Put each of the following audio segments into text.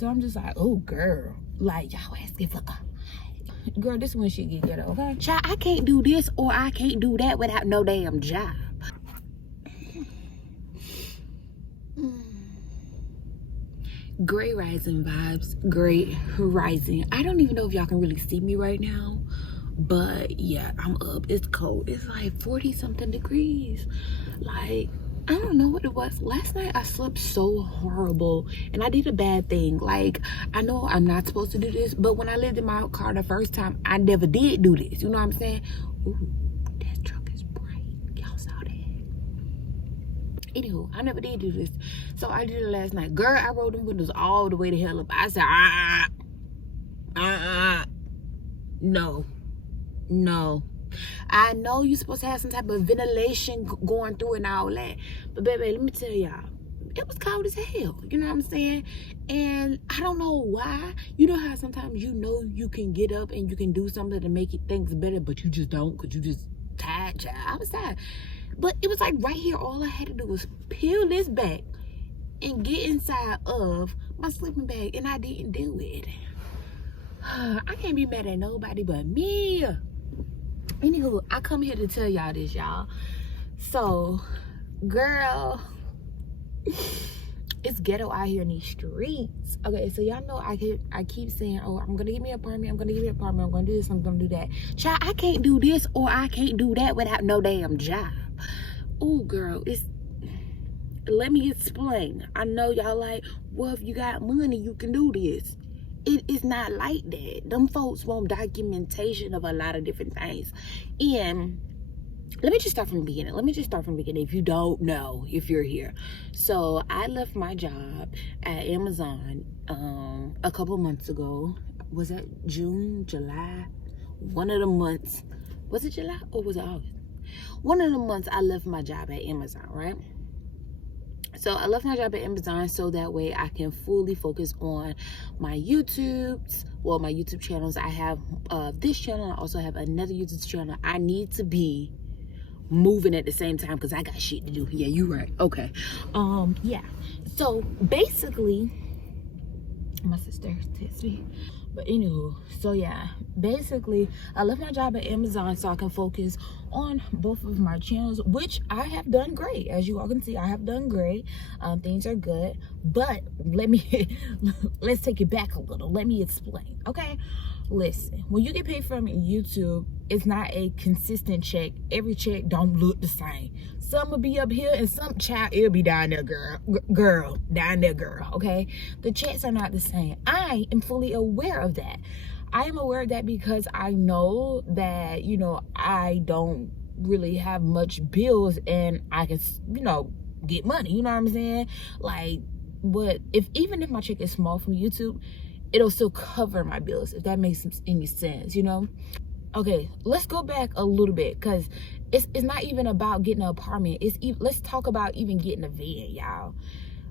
So I'm just like, oh girl, like y'all asking for girl, this one shit get ghetto, okay? Child, I can't do this or I can't do that without no damn job. Great rising vibes, great rising. I don't even know if y'all can really see me right now, but yeah, I'm up. It's cold. It's like 40 something degrees. Like, I don't know what it was. Last night I slept so horrible and I did a bad thing. Like, I know I'm not supposed to do this, but when I lived in my car the first time, I never did do this. You know what I'm saying? Ooh, that truck is bright. Y'all saw that? Anywho, I never did do this. So I did it last night. Girl, I rolled them windows all the way to hell up. I said, no. I know you're supposed to have some type of ventilation going through and all that. But baby, let me tell y'all, it was cold as hell. You know what I'm saying? And I don't know why. You know how sometimes you know you can get up and you can do something to make things better, but you just don't because you just tired, child. I was tired. But it was like right here, all I had to do was peel this back and get inside of my sleeping bag, and I didn't do it. I can't be mad at nobody but me. Anywho, I come here to tell y'all this, y'all. So, girl, it's ghetto out here in these streets. Okay, so y'all know I keep saying, oh, I'm gonna give me an apartment, I'm gonna give me an apartment, I'm gonna do this, I'm gonna do that. Child, I can't do this or I can't do that without no damn job. Oh, girl, let me explain. I know y'all like, well, if you got money, you can do this. It is not like that. Them folks want documentation of a lot of different things. And let me just start from the beginning. If you don't know, if you're here. So I left my job at Amazon a couple months ago. Was that June, July? One of the months. Was it July or was it August? One of the months I left my job at Amazon, right? So I left my job at Amazon so that way I can fully focus on my YouTubes. Well, my YouTube channels. I have this channel. I also have another YouTube channel. I need to be moving at the same time because I got shit to do. Yeah, you right. Okay. Yeah. So basically, my sister texted me. But anywho, so yeah, basically I left my job at Amazon so I can focus on both of my channels, which I have done great. As you all can see, I have done great. Things are good, but let's take it back a little. Let me explain. Okay, listen, when you get paid from YouTube, it's not a consistent check. Every check don't look the same. Some will be up here and some child, it'll be down there, girl, down there, girl, okay? The checks are not the same. I am fully aware of that. I am aware of that because I know that, you know, I don't really have much bills and I can, you know, get money, you know what I'm saying? Like, but even if my check is small from YouTube, it'll still cover my bills, if that makes any sense, you know? Okay, let's go back a little bit because it's not even about getting an apartment. Let's talk about even getting a van, y'all.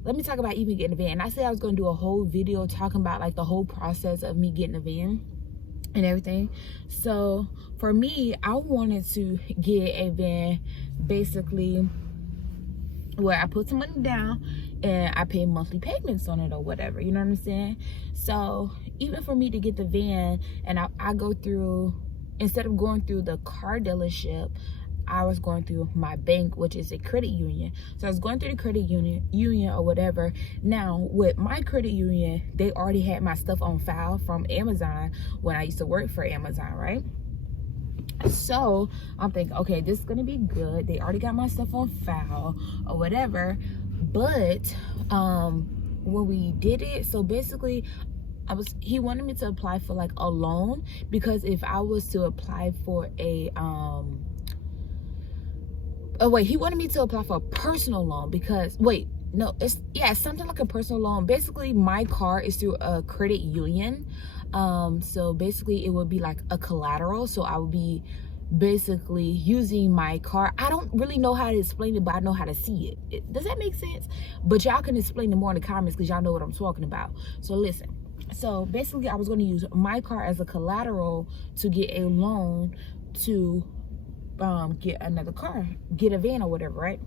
Let me talk about even getting a van. And I said I was going to do a whole video talking about like the whole process of me getting a van and everything. So for me, I wanted to get a van basically where I put some money down and I pay monthly payments on it or whatever, you know what I'm saying? So even for me to get the van, and I go through, instead of going through the car dealership, I was going through my bank, which is a credit union. So I was going through the credit union or whatever. Now with my credit union, they already had my stuff on file from Amazon when I used to work for Amazon, right? So I'm thinking, okay, this is gonna be good. They already got my stuff on file or whatever. But when we did it, so basically he wanted me to apply for like a loan, because if I was to apply for a he wanted me to apply for a personal loan because it's something like a personal loan. Basically my car is through a credit union, so basically it would be like a collateral, so I would be basically using my car. I don't really know how to explain it, but I know how to see it. Does that make sense? But y'all can explain it more in the comments because y'all know what I'm talking about. So listen, so basically I was going to use my car as a collateral to get a loan to get another car, get a van or whatever, right?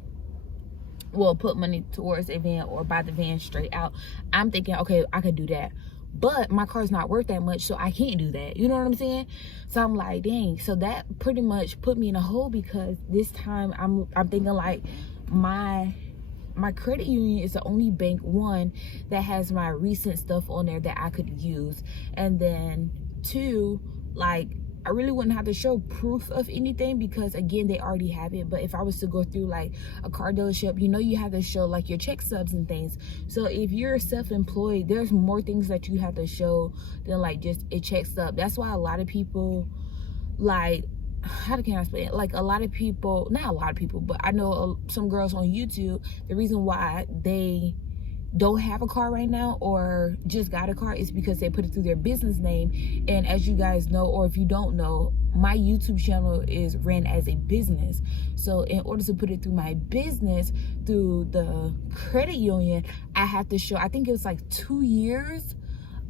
well, put money towards a van or buy the van straight out, I'm thinking, okay, I could do that. But my car's not worth that much, so I can't do that. You know what I'm saying? So I'm like, dang. So that pretty much put me in a hole, because this time I'm thinking like my credit union is the only bank, one, that has my recent stuff on there that I could use, and then two, like, I really wouldn't have to show proof of anything, because again, they already have it. But if I was to go through like a car dealership, you know, you have to show like your check stubs and things. So if you're self-employed, there's more things that you have to show than like just a check stub. That's why a lot of people, like, how can I explain it? Like, a lot of people, not a lot of people, but I know some girls on YouTube, the reason why they don't have a car right now or just got a car is because they put it through their business name. And as you guys know, or if you don't know, my YouTube channel is ran as a business. So in order to put it through my business through the credit union, I have to show, I think it was like 2 years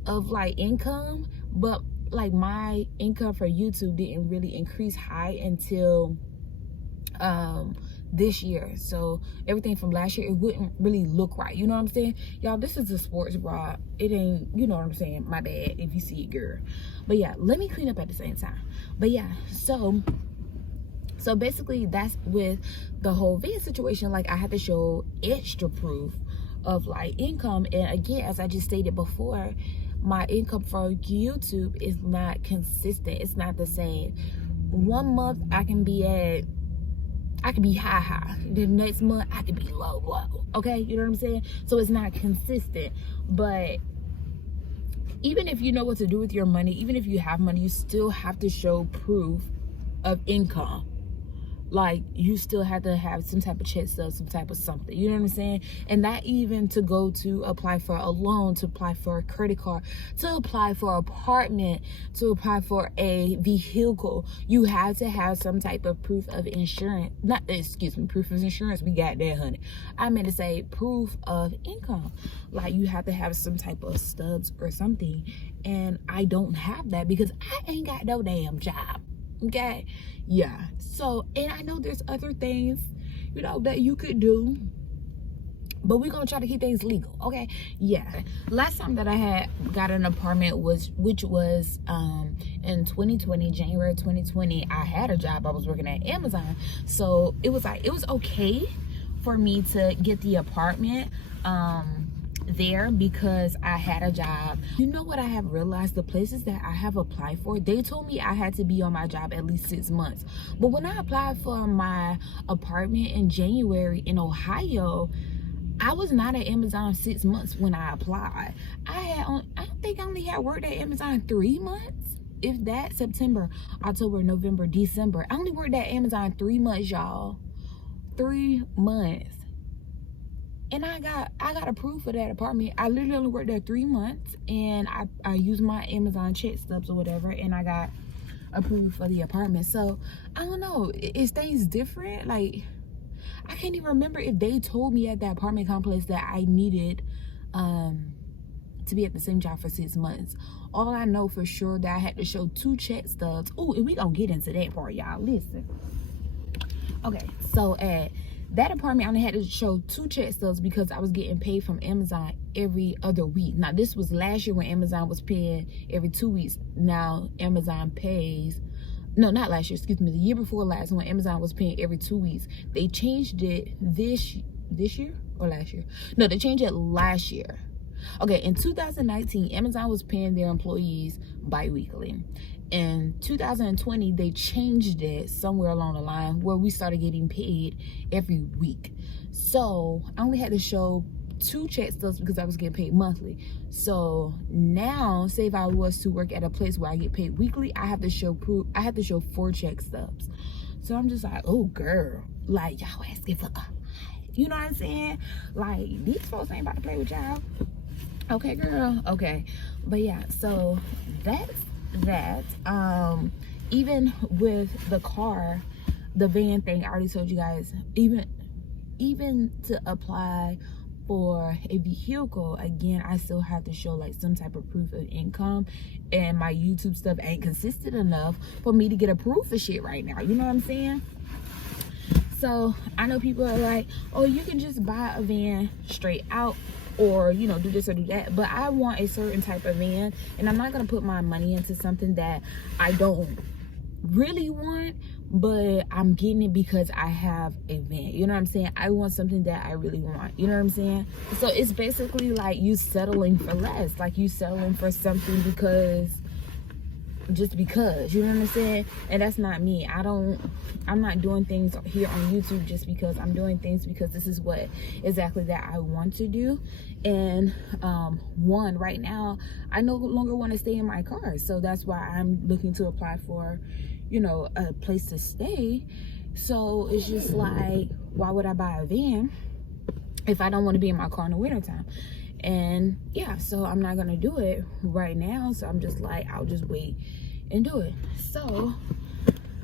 of like income. But like my income for YouTube didn't really increase high until this year. So everything from last year, it wouldn't really look right. You know what I'm saying? Y'all, this is a sports bra. It ain't, you know what I'm saying? My bad if you see it, girl. But yeah, let me clean up at the same time. But yeah, so basically that's with the whole van situation. Like, I had to show extra proof of like income. And again, as I just stated before, my income for YouTube is not consistent. It's not the same. 1 month I can be high. The next month I could be low. Okay, you know what I'm saying? So it's not consistent. But even if you know what to do with your money, even if you have money, you still have to show proof of income. Like, you still have to have some type of check stub, some type of something. You know what I'm saying? And that even to go to apply for a loan, to apply for a credit card, to apply for an apartment, to apply for a vehicle, you have to have some type of proof of insurance. Proof of insurance. We got that, honey. I meant to say proof of income. Like, you have to have some type of stubs or something. And I don't have that because I ain't got no damn job. Okay, yeah. So, and I know there's other things, you know, that you could do, but we're gonna try to keep things legal. Okay, yeah. Last time that I had got an apartment which was in 2020, January 2020. I had a job. I was working at Amazon, so it was okay for me to get the apartment there because I had a job. You know what I have realized? The places that I have applied for, they told me I had to be on my job at least 6 months. But when I applied for my apartment in January in Ohio, I was not at Amazon 6 months when I applied. I think I only had worked at Amazon 3 months, if that. September, October, November, December. I only worked at Amazon 3 months, y'all. 3 months. And I got approved for that apartment. I literally only worked there 3 months, and I used my Amazon check stubs or whatever, and I got approved for the apartment. So I don't know, is things different? Like, I can't even remember if they told me at that apartment complex that I needed to be at the same job for 6 months. All I know for sure that I had to show 2 check stubs. Oh, and we gonna get into that part, y'all. Listen. Okay, so at that apartment, I only had to show 2 check stubs because I was getting paid from Amazon every other week. Now, this was last year when Amazon was paying every 2 weeks. Now, Amazon pays, no, not last year, excuse me, the year before last, when Amazon was paying every 2 weeks. They changed it this year or last year? No, they changed it last year. Okay, in 2019, Amazon was paying their employees bi-weekly. In 2020, they changed it somewhere along the line where we started getting paid every week. So I only had to show 2 check stubs because I was getting paid monthly. So now, say if I was to work at a place where I get paid weekly, I have to show proof. I have to show 4 check stubs. So I'm just like, oh girl, like, y'all asking for, you know what I'm saying? Like, these folks ain't about to play with y'all. Okay, girl. Okay, but yeah. So that's that. Even with the car, the van thing, I already told you guys, even to apply for a vehicle, again, I still have to show like some type of proof of income, and my YouTube stuff ain't consistent enough for me to get approved for shit right now. You know what I'm saying? So I know people are like, oh, you can just buy a van straight out, or you know, do this or do that. But I want a certain type of van, and I'm not gonna put my money into something that I don't really want, but I'm getting it because I have a van. You know what I'm saying? I want something that I really want. You know what I'm saying? So it's basically like you settling for less, like you settling for something because, just because, you know what I'm saying? And that's not me. I'm not doing things here on YouTube just because. I'm doing things because this is what exactly that I want to do. And one, right now I no longer want to stay in my car, so that's why I'm looking to apply for, you know, a place to stay. So it's just like, why would I buy a van if I don't want to be in my car in the wintertime? And yeah, so I'm not gonna do it right now. So I'm just like, I'll just wait and do it. So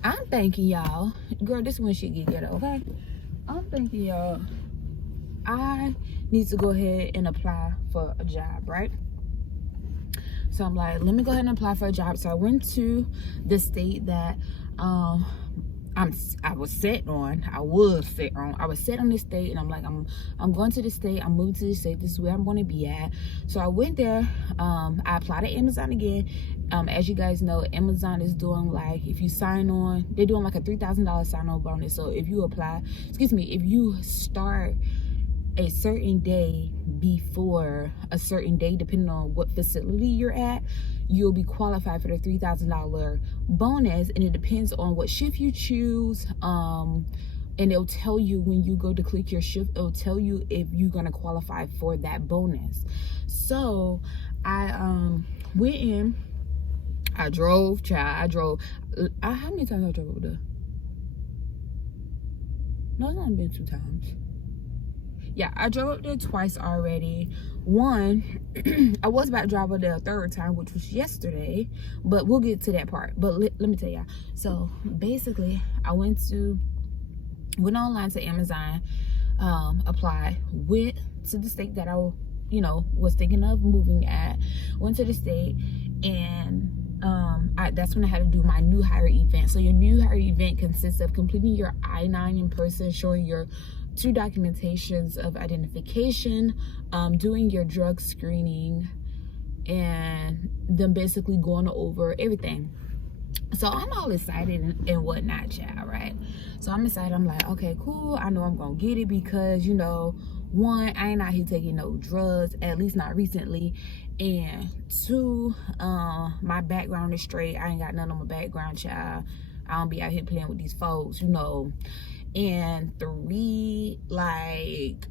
I'm thinking, y'all, girl, this one should get ghetto, okay? I'm thinking, y'all, I need to go ahead and apply for a job, right? So I'm like, let me go ahead and apply for a job. So I went to the state that I was set on this state, and I'm like, I'm going to the state, I'm moving to the state, this is where I'm going to be at. So I went there. I applied to Amazon again. As you guys know, Amazon is doing, like, if you sign on, they're doing like a $3,000 sign-on bonus. So if you apply, if you start a certain day before a certain day, depending on what facility you're at, you'll be qualified for the $3,000 bonus. And it depends on what shift you choose. And it'll tell you when you go to click your shift, it'll tell you if you're gonna qualify for that bonus. So I went in, I drove, how many times I drove over there? No, it's only been 2 times. Yeah, I drove up there twice already. One, I was about to drive up there a 3rd time, which was yesterday, but we'll get to that part. But let me tell y'all. So basically, I went online to Amazon, applied, went to the state that I, was thinking of moving at, went to the state, and that's when I had to do my new hire event. So your new hire event consists of completing your I-9 in person, showing your 2 documentations of identification, doing your drug screening, and then basically going over everything. So I'm all excited and whatnot, child, right? So I'm excited. I'm like, okay, cool. I know I'm gonna get it because, one, I ain't out here taking no drugs, at least not recently. And 2, my background is straight. I ain't got none on my background, child. I don't be out here playing with these folks, And 3, like,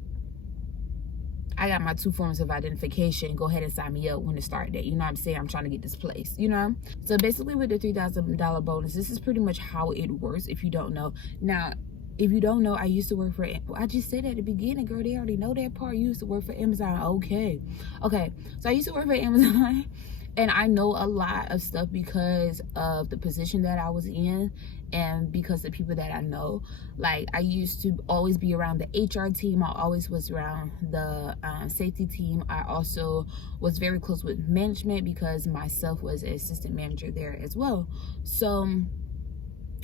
I got my 2 forms of identification. Go ahead and sign me up when the start date. You know what I'm saying? I'm trying to get this place, So basically with the $3,000 bonus, this is pretty much how it works if you don't know. Now, if you don't know, I used to work for, I just said at the beginning, girl, they already know that part. You used to work for Amazon. Okay. So I used to work for Amazon, and I know a lot of stuff because of the position that I was in and because the people that I know. Like, I used to always be around the HR team. I always was around the safety team. I also was very close with management because myself was an assistant manager there as well. So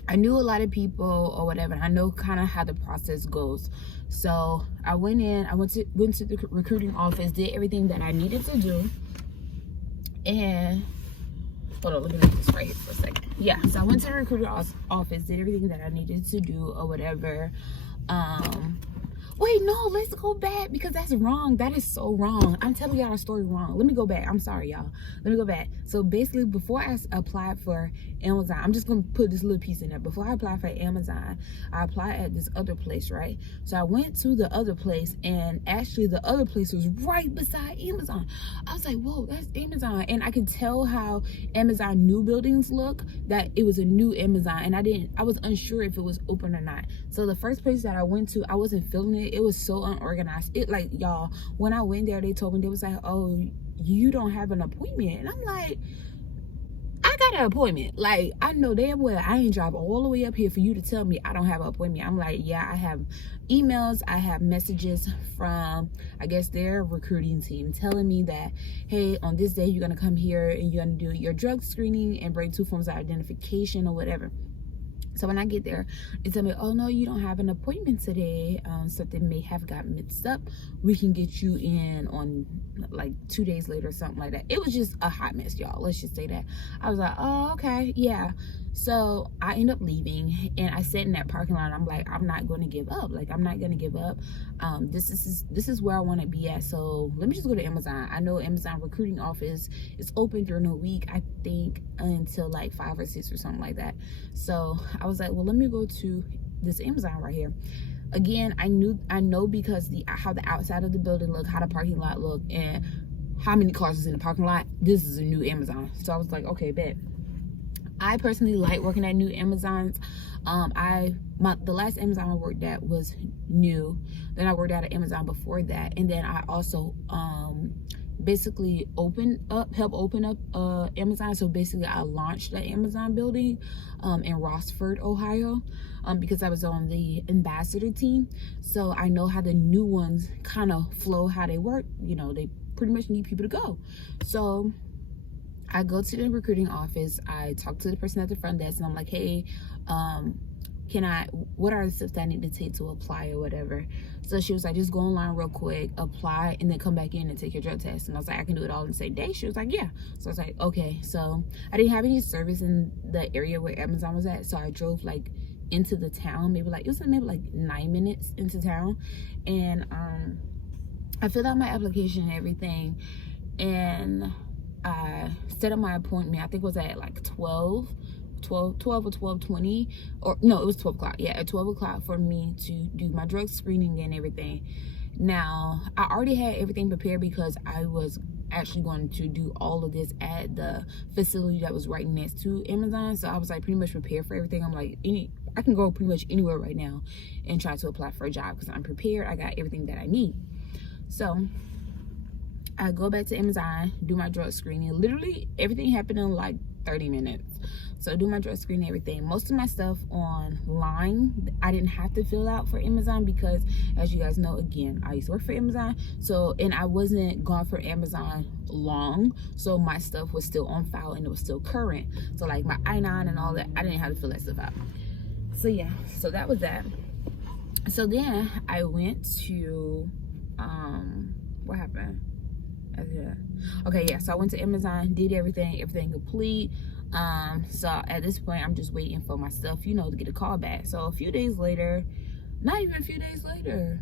I knew a lot of people or whatever. I know kind of how the process goes. So I went in, I went to the recruiting office, did everything that I needed to do. And hold on, let me look at this right here for a second. Yeah, so I went to the recruiter office, did everything that I needed to do or whatever. Wait, no, let's go back because that's wrong. That is so wrong. I'm telling y'all the story wrong. Let me go back. I'm sorry, y'all. Let me go back. So basically, before I applied for Amazon, I'm just going to put this little piece in there. Before I applied for Amazon, I applied at this other place, right? So I went to the other place, and actually the other place was right beside Amazon. I was like, whoa, that's Amazon. And I could tell how Amazon new buildings look, that it was a new Amazon. And I was unsure if it was open or not. So the first place that I went to, I wasn't feeling it. It was so unorganized. It, like, y'all, when I went there, they told me, they was like, oh, you don't have an appointment. And I'm like, I got an appointment. Like, I know damn well I ain't drive all the way up here for you to tell me I don't have an appointment. I'm like, yeah, I have emails, I have messages from, I guess, their recruiting team telling me that, hey, on this day, you're going to come here and you're going to do your drug screening and bring 2 forms of identification or whatever. So when I get there, they tell me, oh no, you don't have an appointment today. Something may have gotten mixed up. We can get you in on like 2 days later or something like that. It was just a hot mess, y'all. Let's just say that. I was like, oh, okay, yeah. So I end up leaving, and I sat in that parking lot. I'm like, I'm not going to give up. Like, I'm not going to give up. This is where I want to be at. So let me just go to Amazon. I know Amazon recruiting office is open during the week, I think until like 5 or 6 or something like that. So I was like, well, let me go to this Amazon right here. Again, I know because how the outside of the building looked, how the parking lot looked, and how many cars is in the parking lot. This is a new Amazon. So I was like, okay, bet. I personally like working at new Amazons. The last Amazon I worked at was new. Then I worked at an Amazon before that, and then I also basically help open up Amazon. So basically I launched the Amazon building in Rossford, Ohio, because I was on the ambassador team. So I know how the new ones kind of flow, how they work. You know, they pretty much need people to go. So I go to the recruiting office. I talk to the person at the front desk, and I'm like, hey, what are the steps that I need to take to apply or whatever? So she was like, just go online real quick, apply, and then come back in and take your drug test. And I was like, I can do it all in the same day. She was like, yeah. So I was like, okay. So I didn't have any service in the area where Amazon was at, so I drove like into the town, maybe like 9 minutes into town, and I filled out my application and everything, and I set up my appointment. I think it was at like 12 or 12:20, or no, it was 12 o'clock. Yeah, at 12 o'clock for me to do my drug screening and everything. Now, I already had everything prepared because I was actually going to do all of this at the facility that was right next to Amazon. So I was like pretty much prepared for everything. I'm like, I can go pretty much anywhere right now and try to apply for a job because I'm prepared. I got everything that I need. So I go back to Amazon, do my drug screening. Literally everything happened in like 30 minutes. So do my drug screening, everything. Most of my stuff online, I didn't have to fill out for Amazon because, as you guys know, again, I used to work for Amazon. So, and I wasn't gone for Amazon long. So my stuff was still on file and it was still current. So like my I-9 and all that, I didn't have to fill that stuff out. So yeah, so that was that. So then I went to, what happened? Okay, yeah, so I went to Amazon, did everything complete. So at this point I'm just waiting for my stuff, you know, to get a call back. So a few days later, not even a few days later,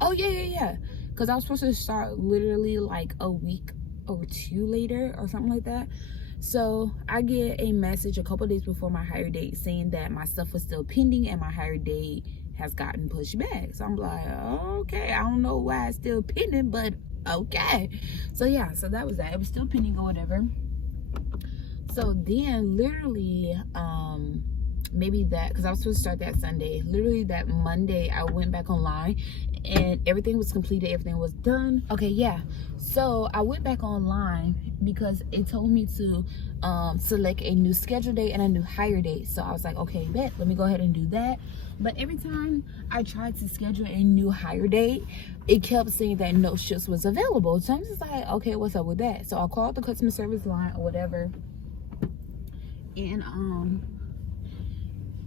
oh yeah, because I was supposed to start literally like a week or 2 later or something like that. So I get a message a couple days before my hire date saying that my stuff was still pending and my hire date has gotten pushed back. So I'm like, okay, I don't know why it's still pending, but okay. So yeah, so that was that. It was still pending or whatever. So then literally maybe that, because I was supposed to start that Sunday, literally that Monday I went back online and everything was completed, everything was done. Okay, yeah, so I went back online because it told me to select a new schedule date and a new hire date. So I was like, okay, bet, let me go ahead and do that. But every time I tried to schedule a new hire date, it kept saying that no shifts was available. So I'm just like, okay, what's up with that? So I called the customer service line or whatever, and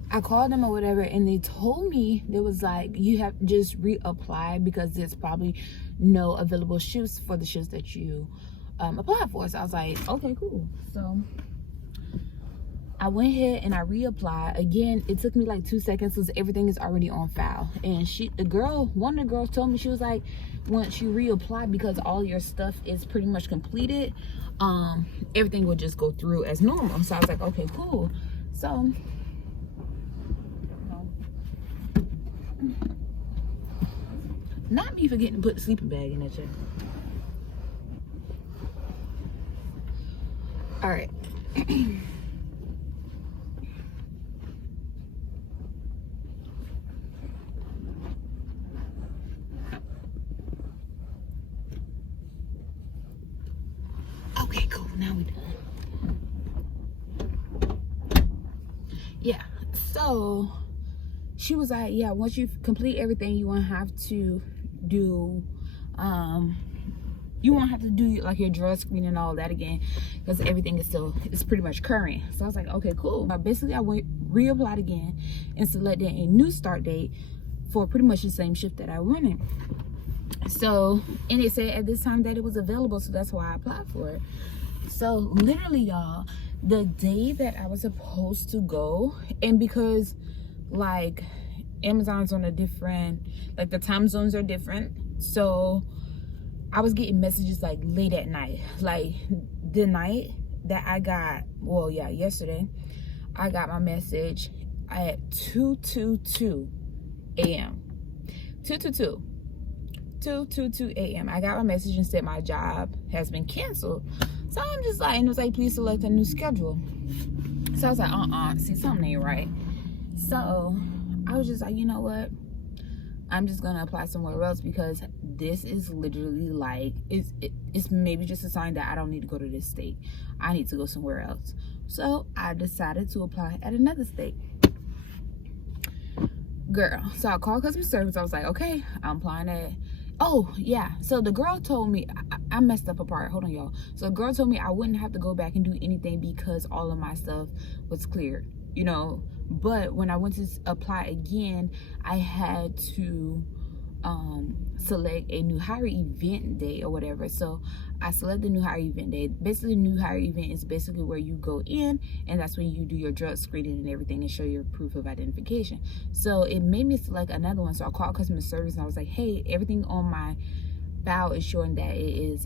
I called them or whatever, and they told me, they was like, you have just reapply because there's probably no available shifts for the shifts that you applied for. So I was like, okay, cool. So I went ahead and I reapplied. Again, it took me like 2 seconds because everything is already on file. And one of the girls told me, she was like, once you reapply, because all your stuff is pretty much completed, everything will just go through as normal. So I was like, okay, cool. So not me forgetting to put the sleeping bag in that chair. All right. Okay, cool. Now we done. Yeah. So she was like, yeah, once you complete everything, you won't have to do You won't have to do like your drug screen and all that again, because everything is pretty much current. So I was like, okay, cool. Basically, I reapplied again and selected a new start date for pretty much the same shift that I wanted. So, and it said at this time that it was available, so that's why I applied for it. So literally, y'all, the day that I was supposed to go, and because like Amazon's on a different, like the time zones are different, so I was getting messages like late at night. Like the night that I got, well, yeah, yesterday, I got my message at 2:22 a.m. 2:22 a.m. I got my message and said my job has been canceled. So I'm just like, and it was like, please select a new schedule. So I was like, see, something ain't right. So I was just like, you know what? I'm just gonna apply somewhere else, because this is literally like, it's maybe just a sign that I don't need to go to this state. I need to go somewhere else. So I decided to apply at another state. Girl, so I called customer service. I was like, okay, I'm applying at, oh yeah, so the girl told me, I messed up a part, hold on y'all. So the girl told me I wouldn't have to go back and do anything because all of my stuff was cleared, you know. But when I went to apply again, I had to select a new hire event day or whatever. So I selected the new hire event day. Basically, the new hire event is basically where you go in, and that's when you do your drug screening and everything and show your proof of identification. So it made me select another one. So I called customer service and I was like, hey, everything on my file is showing that it is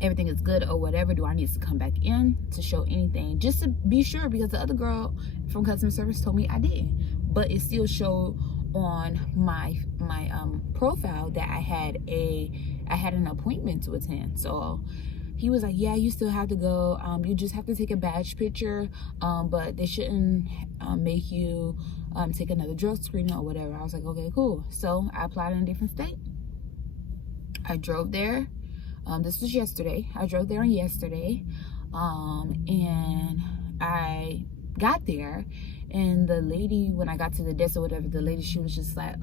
everything is good or whatever. Do I need to come back in to show anything, just to be sure? Because the other girl from customer service told me I didn't, but it still showed on my profile that I had an appointment to attend. So he was like, yeah, you still have to go, you just have to take a badge picture, but they shouldn't make you take another drug screening or whatever. I was like, okay, cool. So I applied in a different state. I drove there. This was yesterday. I drove there on yesterday, and I got there, and the lady, when I got to the desk or whatever, the lady, she was just like,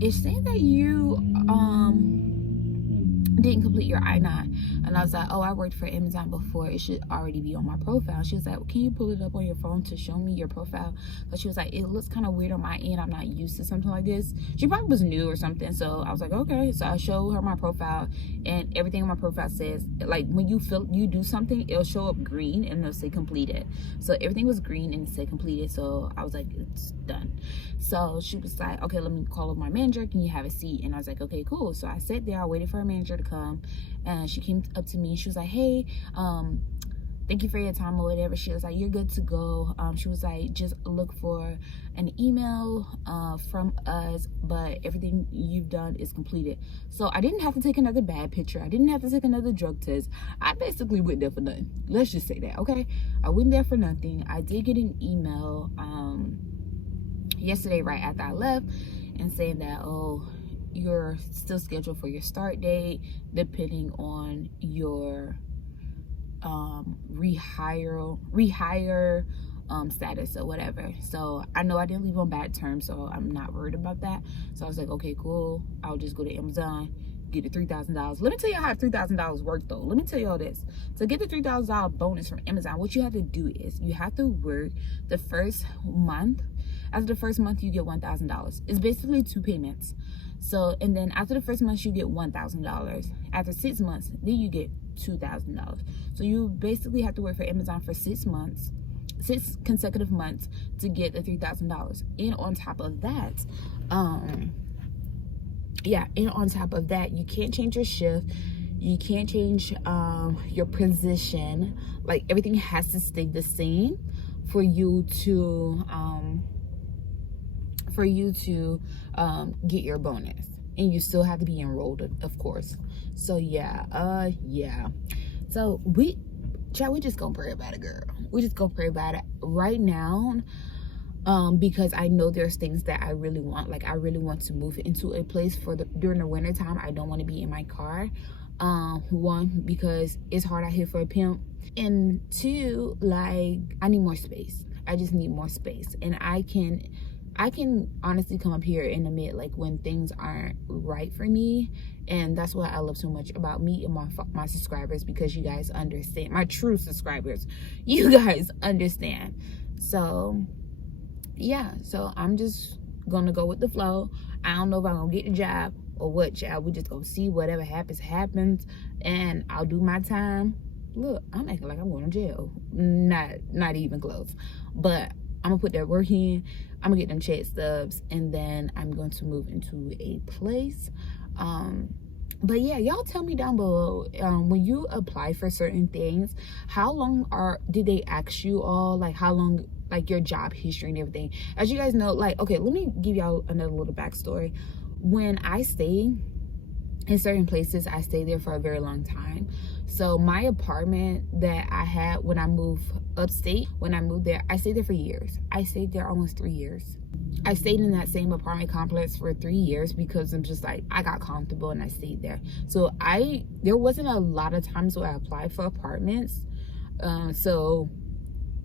it's saying that you didn't complete your I-9. And I was like, oh, I worked for Amazon before, it should already be on my profile. She was like, well, can you pull it up on your phone to show me your profile? But she was like, it looks kind of weird on my end, I'm not used to something like this. She probably was new or something. So I was like, okay. So I showed her my profile, and everything on my profile says, like, when you do something, it'll show up green and it'll say completed. So everything was green and it said completed. So I was like, it's done. So she was like, okay, let me call up my manager, can you have a seat? And I was like, okay, cool. So I sat there, I waited for her manager to come, and she came up to me and she was like, hey, thank you for your time or whatever. She was like, you're good to go. She was like, just look for an email from us, but everything you've done is completed. So I didn't have to take another bad picture, I didn't have to take another drug test. I basically went there for nothing, let's just say that, okay? I went there for nothing. I did get an email yesterday right after I left, and saying that, oh, you're still scheduled for your start date depending on your rehire status or whatever. So I know I didn't leave on bad terms, so I'm not worried about that. So I was like, okay, cool, I'll just go to Amazon, get the $3,000. Let me tell you how $3,000 works though. Let me tell you all this. To get the $3,000 bonus from Amazon, what you have to do is you have to work the first month. After the first month, you get $1,000. It's basically 2 payments. So, and then after the first month, you get $1,000. After 6 months, then you get $2,000. So you basically have to work for Amazon for 6 months, 6 consecutive months to get the $3,000. And on top of that, you can't change your shift. You can't change your position. Like, everything has to stay the same for you to get your bonus, and you still have to be enrolled, of course. So yeah. So we just gonna pray about it, girl. We just gonna pray about it right now, because I know there's things that I really want. Like, I really want to move into a place during the winter time. I don't want to be in my car. One, because it's hard out here for a pimp, and two, like, I need more space. I just need more space, and I can honestly come up here and admit, like, when things aren't right for me, And that's what I love so much about me and my subscribers, because you guys understand. My true subscribers, you guys understand. So yeah, so I'm just gonna go with the flow. I don't know if I'm gonna get the job or what, child. We just gonna see. Whatever happens, and I'll do my time. Look, I'm acting like I'm going to jail. Not even close. But I'm gonna put that work in. I'm gonna get them check stubs, and then I'm going to move into a place. But yeah, y'all tell me down below, when you apply for certain things, how long did they ask you all, like how long, like your job history and everything? As you guys know, like, okay, let me give y'all another little backstory. When I stay in certain places, I stay there for a very long time. So my apartment that I had when I moved upstate, when I moved there, I stayed there for years. I stayed there almost 3 years. I stayed in that same apartment complex for 3 years because I'm just like, I got comfortable and I stayed there. So there wasn't a lot of times where I applied for apartments. So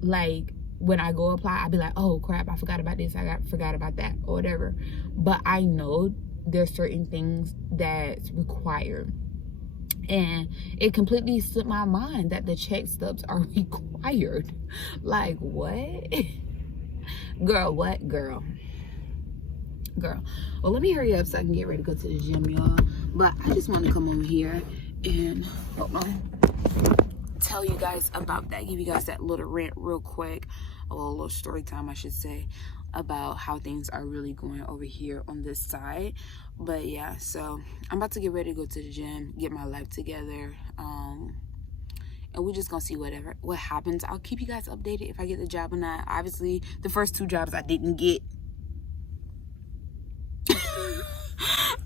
like when I go apply, I'll be like, oh crap, I forgot about this, forgot about that, or whatever. But I know there's certain things that's required. And it completely slipped my mind that the check stubs are required. Like, what? Girl, what? Girl. Well, let me hurry up so I can get ready to go to the gym, y'all. But I just want to come over here and tell you guys about that. Give you guys that little rant real quick. A little story time, I should say, about how things are really going over here on this side. But yeah, so I'm about to get ready to go to the gym, get my life together, and we're just gonna see what happens. I'll keep you guys updated if I get the job or not. Obviously, the first 2 jobs I didn't get.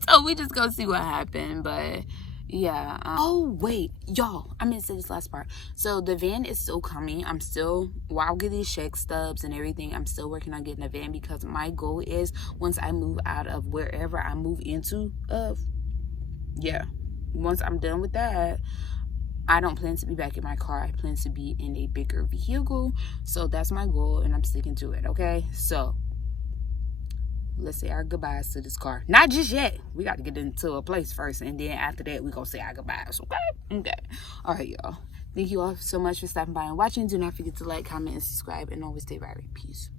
So we just gonna see what happened. But yeah, oh wait, y'all, I meant to say this last part. So the van is still coming. While I get these check stubs and everything, I'm still working on getting a van, because my goal is, once I move out of wherever I move into, once I'm done with that, I don't plan to be back in my car. I plan to be in a bigger vehicle. So that's my goal, and I'm sticking to it. Okay, so let's say our goodbyes to this car. Not just yet. We got to get into a place first, and then after that, we're going to say our goodbyes. Okay? All right, y'all. Thank you all so much for stopping by and watching. Do not forget to like, comment, and subscribe, and always stay vibrant. Peace.